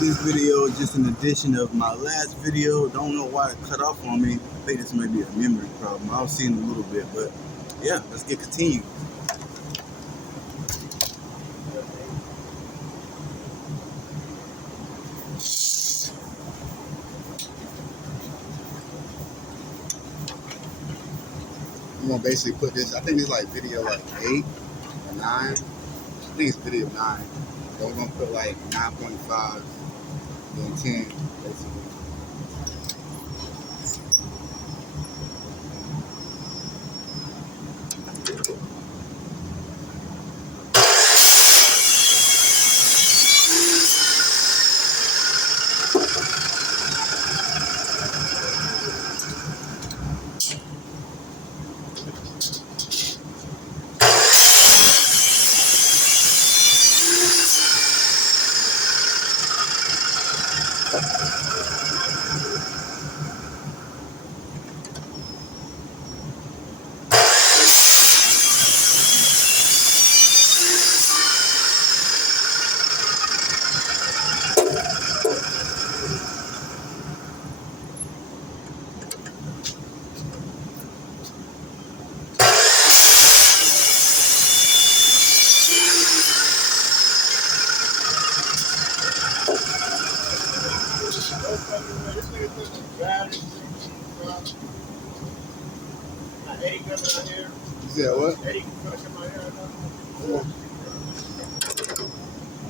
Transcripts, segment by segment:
This video is just an addition of my last video. Don't know why it cut off on me. I think this may be a memory problem. I'll see in a little bit, but yeah, let's get continued. I'm gonna basically put this. I think it's like video like 8 or 9. I think it's video 9. So we're gonna put like 9.5, then 10, basically. You said what?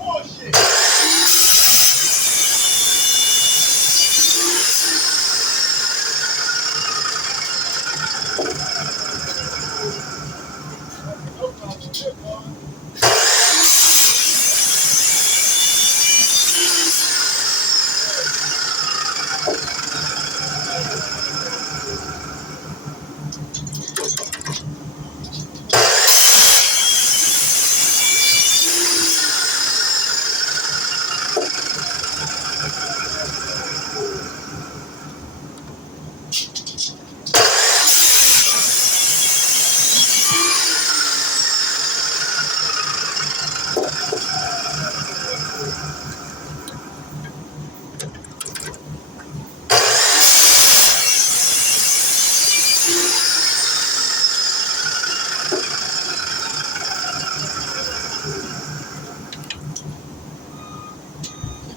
Oh shit!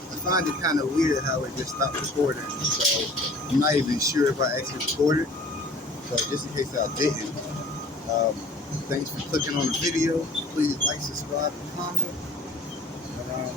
I find it kind of weird how it just stopped recording, so I'm not even sure if I actually recorded. So just in case I didn't, thanks for clicking on the video. Please like, subscribe, and comment. And,